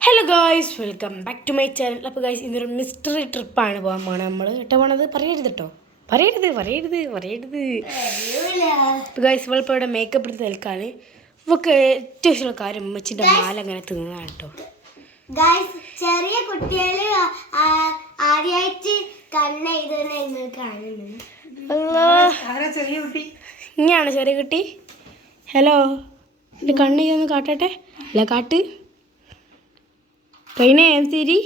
Hello guys welcome back to my channel അപ്പോൾ guys ഇന്നൊരു mystery ട്രിപ്പാണ് പോകാൻ പോകണം നമ്മൾ കേട്ടോ പോണത് പറയരുത് കേട്ടോ. പറയരുത് പറയരുത് പറയരുത്. ഇപ്പോൾ ഗായ്സ് ഇവളിപ്പോൾ ഇവിടെ മേക്കപ്പ് എടുത്ത് നിൽക്കാൻ ഇവക്ക് ഏറ്റവും ഇഷ്ടമുള്ള കാര്യം അമ്മച്ചിന്റെ മാല അങ്ങനെ തിന്നാണ് കേട്ടോ. ചെറിയ കുട്ടികൾ ആദ്യമായിട്ട് ഇങ്ങനെയാണ് ചെറിയ കുട്ടി? ഹലോ എന്റെ കണ്ണ് ഇതൊന്ന് കാട്ടട്ടെ? അല്ല കാട്ട്. കൈനെ തിരി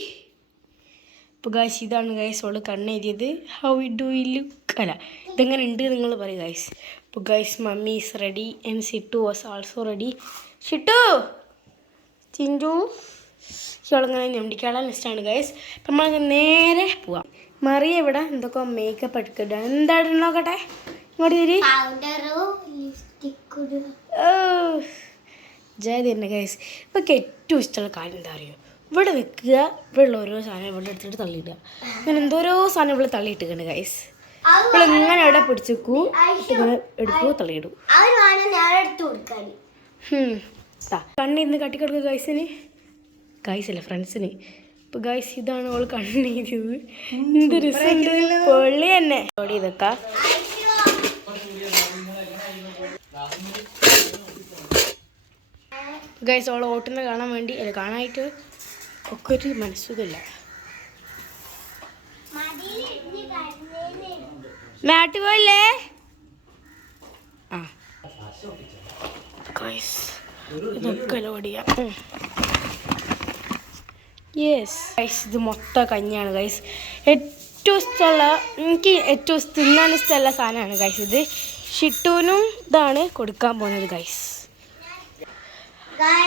ഇപ്പോൾ ഗായ്സ് ഇതാണ് ഗായ്സ് അവൾ കണ്ണെഴുതിയത്. ഹൗ ഡു ഇ ലുക്ക് അല്ല ഇതെങ്ങനെ ഉണ്ട് നിങ്ങൾ പറയും ഗായ്സ് ഇപ്പോൾ guys mummy is ready and Sittu was also ready Shittu Chinju. ഇവളങ്ങനെ ഞെണ്ടിക്കാളാൻ ഇഷ്ടമാണ് ഗായ്സ് അപ്പം നമ്മളങ്ങനെ നേരെ പോവാം. മറിയ ഇവിടെ എന്തൊക്കെ മേക്കപ്പ് എടുക്കട്ടെ എന്താണ് നോക്കട്ടെ? ഇങ്ങോട്ട് തിരി പൗഡറോ ലിപ്സ്റ്റിക്കും ജയ തന്നെ ഗൈസ് ഇപ്പൊക്കെ ഏറ്റവും ഇഷ്ടമുള്ള കാര്യം എന്താ അറിയോ? ഇവിടെ വെക്കുക. ഇവിടെ ഓരോ സാധനം ഇവിടെ എടുത്തിട്ട് തള്ളിയിടുക. അങ്ങനെ എന്തോരോ സാധനം ഇവിടെ തള്ളിയിട്ടുണ്ട് ഗൈസ് ഇവിടെ ഇങ്ങനെ അവിടെ പിടിച്ചേക്കൂ. ഇങ്ങനെ എടുക്കൂ തള്ളിയിടൂ. കണ്ണിരുന്ന് കട്ടിക്കിടക്കുക ഗൈസിന് ഗൈസ് അല്ല ഫ്രണ്ട്സിന് ഇപ്പൊ ഗൈസ് ഇതാണ് ഓൾ കണ്ണെഴുതിയത് എന്ത് രസമുണ്ട്. പൊള്ളി തന്നെ. ഓടി ഇതൊക്കെ. ഗൈസ് ഓൾ ഓട്ടുന്നത് കാണാൻ വേണ്ടി അല്ല കാണാനായിട്ട് ഒക്കെ ഒരു മനസ്സുഖമില്ല പോയില്ലേ? ആ. ഇതൊക്കെ ലോഡ് യെസ് ഗൈസ് ഇത് മൊത്തം കഞ്ഞിയാണ് ഗൈസ് ഏറ്റവും ഇഷ്ടമുള്ള എനിക്ക് ഏറ്റവും തിന്നാൻ ഇഷ്ടമുള്ള സാധനമാണ് ഗൈസ് ഇത് ഷിട്ടൂനും ഇതാണ് കൊടുക്കാൻ പോകുന്നത് ഗൈസ്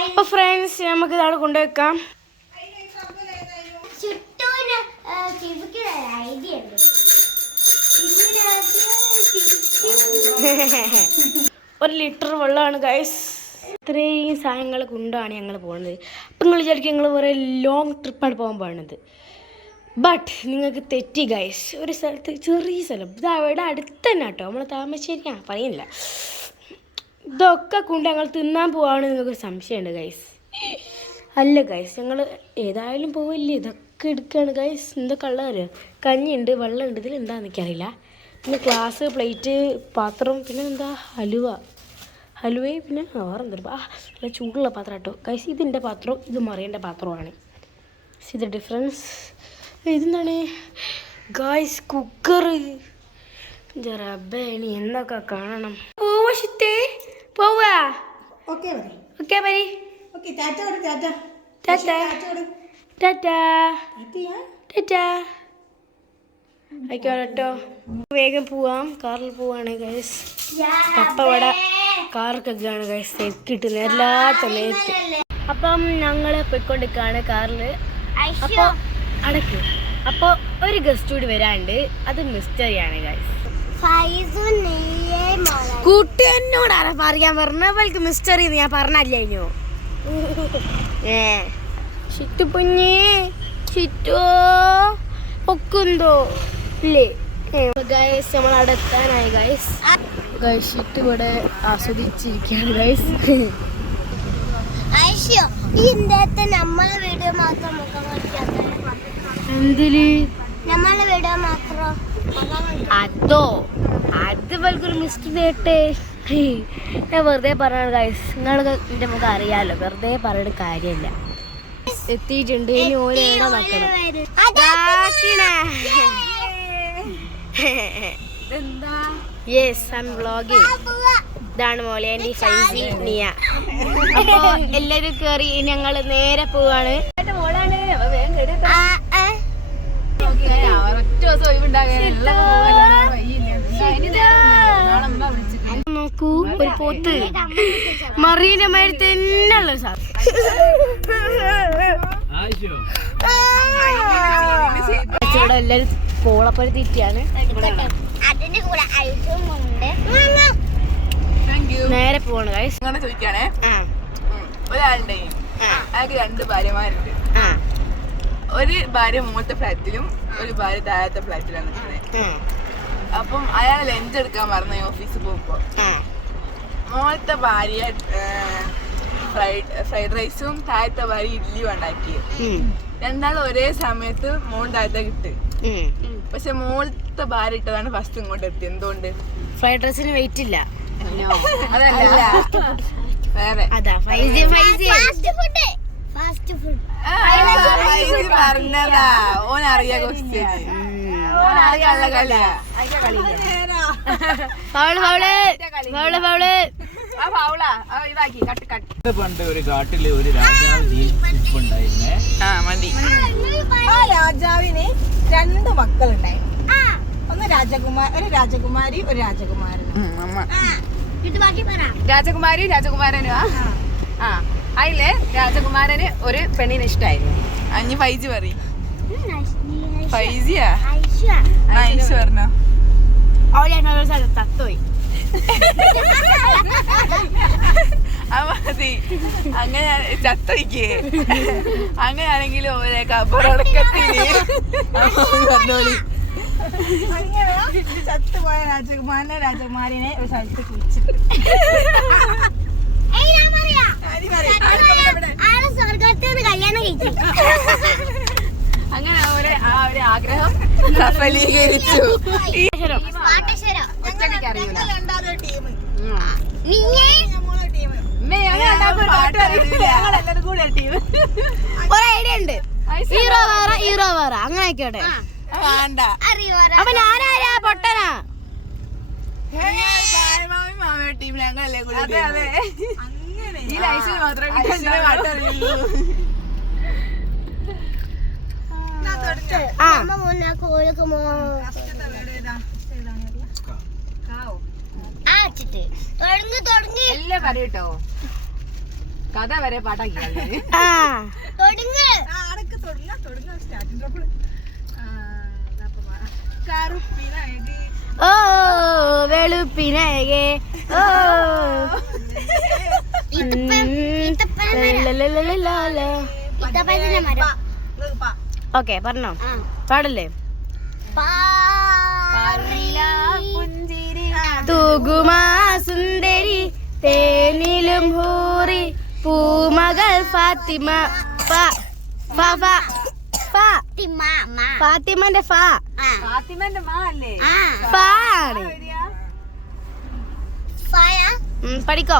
അപ്പോൾ ഫ്രണ്ട്സ് നമുക്ക് ഇതാണ് കൊണ്ടുവെക്കാം. ചിവിക്ക് ഐഡിയ ഉണ്ട്. ഒരു ലിറ്റർ വെള്ളമാണ് ഗൈസ് ഇത്രയും സാധനങ്ങൾ കൊണ്ടാണ് ഞങ്ങൾ പോകുന്നത് അപ്പം നിങ്ങൾ വിചാരിക്കും ഞങ്ങൾ കുറേ ലോങ് ട്രിപ്പാണ് പോകാൻ പോകുന്നത് ബട്ട് നിങ്ങൾക്ക് തെറ്റി ഗൈസ് ഒരു സ്ഥലത്ത് ചെറിയ സ്ഥലം. ഇത് അവിടെ അടുത്ത് തന്നെ കേട്ടോ. നമ്മൾ താമരശ്ശേരി ആ പറയുന്നില്ല. ഇതൊക്കെ കൊണ്ട് ഞങ്ങൾ തിന്നാൻ പോവാണ് നിങ്ങൾക്ക് സംശയമുണ്ട് ഗൈസ് അല്ല ഗൈസ് ഞങ്ങൾ ഏതായാലും പോവില്ലേ? ഇതൊക്കെ എടുക്കുകയാണ് ഗൈസ് എന്താ അറിയാം? കഞ്ഞിയുണ്ട് വെള്ളമുണ്ട്. ഇതിൽ എന്താണെന്ന് എനിക്കറിയില്ല. പിന്നെ ഗ്ലാസ് പ്ലേറ്റ് പാത്രം പിന്നെ എന്താ? ഹലുവ. ഹലുവയും പിന്നെ വേറെ എന്താ ആ നല്ല ചൂടുള്ള പാത്രം കേട്ടോ. ഗൈസ് ഇതിന്റെ പാത്രം ഇത് മറിയേണ്ട പാത്രമാണ് ഇത് ഡിഫറൻസ് ഇതെന്താണ്? ഗായ്സ് കുക്കർ ഇനി എന്നൊക്കെ കാണണം. പോവാ ഓക്കെ ഓക്കെ പരി okay tata tata tata tata tata ആയിക്കോട്ടോ വേഗം പോവാം. കാറിൽ പോവാണ് ഗൈസ് പപ്പ ഇവിടെ കാർക്കൊക്കെയാണ് ഗൈസ് തെക്കിട്ടുന്നത് എല്ലാ സമയത്ത്. അപ്പം ഞങ്ങൾ പോയിക്കൊണ്ടിരിക്കുകയാണ് കാറിൽ അപ്പോൾ അടക്ക്. അപ്പോൾ ഒരു ഗസ്റ്റ് കൂടി വരാണ്ട്. അത് മിസ്റ്ററിയാണ് ഗൈസ് കുട്ടി എന്നോട് ആരാ പറയാൻ പറഞ്ഞവൾക്ക് മിസ്റ്ററി ഞാൻ പറഞ്ഞല്ലേ ഏ. ചിറ്റു പൊന്നേ. ചിറ്റോ ഒക്കുന്തോ ഇല്ലേ? ഗൈസ് നമ്മൾ അവിടെ എത്താനായി ഗൈസ് ഗൈസ് ചിറ്റു ഇവിടെ ആസ്വദിച്ചിരിക്കുകയാണ് ഗൈസ് നമ്മളെ വീഡിയോ മാത്രം എന്തിൽ? നമ്മളെ വീഡിയോ മാത്രം. അതോ? അത് ഇവൾക്കൊരു മിസ്റ്റർ കേട്ടേ ഞാൻ വെറുതെ പറയാണ് ഗൈസ് നിങ്ങൾക്ക് എന്റെ മുഖം അറിയാലോ. വെറുതെ പറയേണ്ട കാര്യമില്ല. എത്തിയിട്ടുണ്ട്. ഇനി ഓരോ എവിടെ നോക്കണം യെസ് ഐ വ്ളോഗിങ് ഇതാണ് മോളെ എന്റെ ഫൈസി നിയ. അപ്പൊ എല്ലാരും കേറി ഞങ്ങൾ നേരെ പോവാണ്. ഒറ്റ ദിവസം ആ. നോക്കൂ ഒരു പോത്ത്. മറീന്റെ മാതിരി തന്നെയുള്ള സാർ. ഇവിടെ എല്ലാരും പോളപ്പഴ തീറ്റിയാണ്. നേരെ ഗൈസ് അങ്ങനെ ചോദിക്കാണേ ആ. അയാൾക്ക് രണ്ട് ഭാര്യമാരുണ്ട്. ഒരു ഭാര്യ മുകളിലത്തെ ഫ്ലാറ്റിലും ഒരു ഭാര്യ താഴത്തെ ഫ്ലാറ്റിലാണ് നിൽക്കുന്നത്. അപ്പം അയാൾ ലഞ്ച് എടുക്കാൻ പറഞ്ഞു ഓഫീസിൽ പോകുമ്പോ മോളത്തെ ഭാര്യ ഫ്രൈഡ് ഫ്രൈഡ് റൈസും താഴത്തെ ഭാര്യ ഇഡ്ഡലിയും ഉണ്ടാക്കി. രണ്ടാളും ഒരേ സമയത്ത് മോൾ താഴത്തെ കിട്ടു പക്ഷെ മോളത്തെ ഭാര്യ ഇട്ടതാണ് ഫസ്റ്റ് ഇങ്ങോട്ട് എത്തി എന്തുകൊണ്ട്? ഫ്രൈഡ് റൈസിന് വെയിറ്റ് ഇല്ല. അതല്ല. വേറെ. അതാ ഫൈസി ഫൈസി ഫാസ്റ്റ് ഫുഡ് ഫാസ്റ്റ് ഫുഡ് ആ, ഇത് പറഞ്ഞതാ. ഓൻ അറിയാ ക്വസ്റ്റ്യൻ പണ്ട് ഒരു കാട്ടിൽ ഒരു രാജാവ് ജീവിച്ചിരിപ്പുണ്ടായിരുന്നേ ആ മതി. ആ രാജാവിന് രണ്ട് മക്കളുണ്ടായി ഒന്ന് രാജകുമാരി ഒരു രാജകുമാരി ഒരു രാജകുമാരൻ രാജകുമാരി രാജകുമാരനും ആ? ആ. അതിൽ രാജകുമാരന് ഒരു പെണ്ണിനെ ഇഷ്ടായിരുന്നു. അഞ്ഞ് ഫൈജി പറയും. ഫൈജിയാ? ആ ഐശ് പറഞ്ഞോ അവളെ തത്തോയി ആ മതി അങ്ങനെ ചത്തൊയ്ക്ക് അങ്ങനെയാണെങ്കിൽ ഓരോ കബറടക്കത്തിന് പറഞ്ഞോളി ചത്തുപോയ രാജകുമാരനെ രാജകുമാരിനെ ഒരു സ്ഥലത്ത് സ്വർഗത്തിൽ നിന്ന് കല്യാണം കഴിച്ചു അങ്ങനെ അവരെ ആ ഒരു ആഗ്രഹം സഫലീകരിച്ചു. ഒറ്റയ്ക്ക് അറിയില്ല ഞങ്ങൾ കൂടെ ഹീറോ വേറെ ഹീറോ വേറെ. അങ്ങനെ ആയിക്കോട്ടെ വേണ്ട. അപ്പൊ ഞാനാരാ? പൊട്ടനാ? ടീം ഞങ്ങളല്ലേ കൂടെ അതെ അതെ. അങ്ങനെ. ഈ ലൈസിൽ മാത്രമേ പാട്ടറിയുള്ളൂ ആ. തുടങ്ങ് തുടങ്ങ്. എല്ലാം പറയട്ടോ. കഥ വരെ പാട്ടാക്കി ആ. തുടങ്ങ്. ആടൊക്കെ തുടങ്ങാ തുടങ്ങാ സ്റ്റാർട്ടിംഗ് ട്രബിൾ കറുപ്പിനടി ഓ വെളുപ്പിനകെ ഓ. ഈത്തപ്പഴം ഈത്തപ്പഴം മരം. മരം. ഓക്കെ പറഞ്ഞോ. പാടല്ലേ? തൂകുമാ സുന്ദരി തേനിലും ഹൂറി പൂമകൾ ഫാത്തിമ ഫാത്തിമന്റെ ഫാ. ആ. ഫാത്തിമന്റെ മാ അല്ലേ? ഫ ആണ് പഠിക്കോ.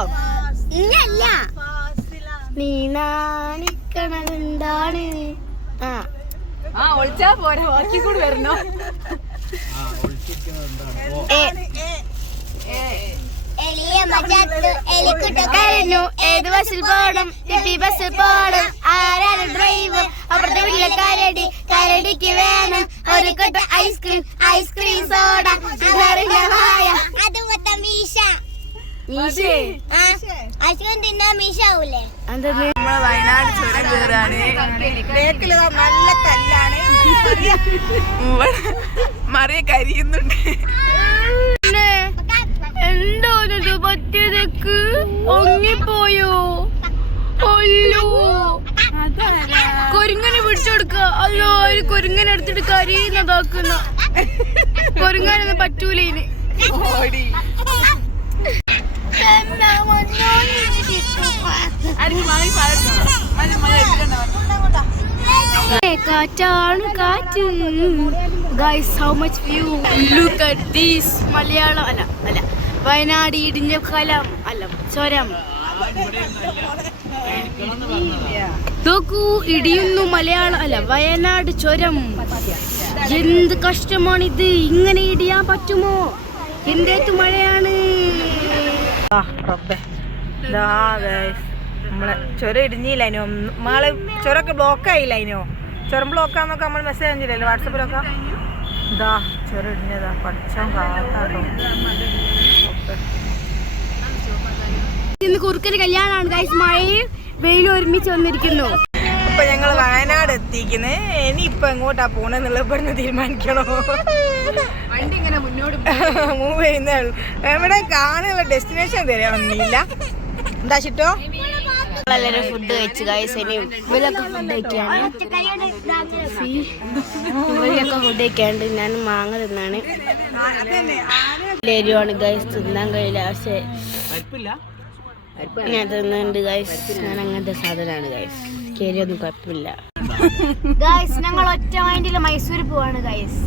നീ നാണിക്കണതെന്താണ് ആ. ആ ഒളിച്ചാ പോരാ ബാക്കി കൂടി വരണോ? കരഞ്ഞു. ഏത് ബസ്സിൽ ബസ്സിൽ ആരാണ് ഡ്രൈവർ അപ്പുറത്തെ വീട്ടിലെ കരടി കരടിക്ക് വേണം. ഒരു കൊട്ട ഐസ്ക്രീം ഐസ്ക്രീം സോഡ അത് മായ അത് മൊത്തം മീശ മീശേ ആ ഐസ്ക്രീം തിന്നാ മീശ ആവൂലേ എന്തെന്ന് നമ്മളെ വയനാട് ചുരം കയറാണ്. ബേക്കിൽ നല്ല കല്ലാണ്. മറിയ. കരിയുന്നുണ്ട്. എന്തോ ഇത് പറ്റിയതൊക്കെ ഒങ്ങിപ്പോയോ ഒല്ലോ കൊരുങ്ങനെ പിടിച്ചെടുക്ക അല്ലോ ഒരു കൊരുങ്ങനെ എടുത്തിട്ട് കരിയുന്നതാക്കുന്ന. കൊരുങ്ങാനൊന്നും പറ്റൂലേന്. ഇനി ഓടി. കാറ്റാണ് കാറ്റ്. Guys how much view look at these Malayalam അല്ല അല്ല. വയനാട് ഇടിഞ്ഞ കലം അല്ല ചോരം നോക്കൂ ഇടിയുന്നു മലയാളം അല്ല വയനാട് ചുരം എന്ത് കഷ്ടമാണിത്? ഇങ്ങനെ ഇടിയാൻ പറ്റുമോ? എന്തേറ്റു മഴയാണ്? ആ റബ്ബേ. ഇതാ ഗൈസ് നമ്മളെ ചുരം ഇടിഞ്ഞില്ല അതിനോ നമ്മളെ ചുരമൊക്കെ ബ്ലോക്ക് ആയില്ല അതിനോ ചുരം ബ്ലോക്ക് ആണെന്നൊക്കെ നമ്മൾ മെസ്സേജ് അഞ്ചില്ലല്ലോ വാട്സപ്പിലൊക്കെ ഇതാ ചുരം ഇടിഞ്ഞതാ. പഠിച്ചാൻ കാത്താട്ടോ. ഇന്ന് കുറുക്കന് കല്യാണമാണ് ഗൈസ് മഴയും വെയിലും ഒരുമിച്ച് വന്നിരിക്കുന്നു. അപ്പൊ ഞങ്ങൾ എത്തിക്കുന്നേ. ഇനി ഇപ്പൊ എങ്ങോട്ടാ പോണെന്നുള്ളത് ഇവിടുന്ന് തീരുമാനിക്കണോ? വണ്ടി ഇങ്ങനെ മുന്നോട്ട് മൂവ് ചെയ്യുന്നേ ഉള്ളൂ. എവിടെ കാണുന്ന? ഡെസ്റ്റിനേഷൻ തരാനൊന്നുമില്ല എന്താ ചിട്ടോ? എല്ലാവരും ഫുഡ് കഴിച്ചു ഗൈസ് ഇനി ഇവരൊക്കെ ഫുഡ് കഴിക്കാണ് ഇവരൊക്കെ ഫുഡ് കഴിക്കാണ്ട് ഞാൻ മാങ്ങ തിന്നാണ് എരിവാണ് ഗൈസ് തിന്നാൻ കഴിയില്ല. പക്ഷേ ഞാൻ തിന്നുന്നുണ്ട് ഗൈസ് ഞാൻ അങ്ങനത്തെ സാധനമാണ് ഗൈസ് കേരിയൊന്നും കുഴപ്പമില്ല. ഗൈസ് ഞങ്ങൾ ഒറ്റ മൈൻഡിൽ മൈസൂർ പോവാണ് ഗൈസ്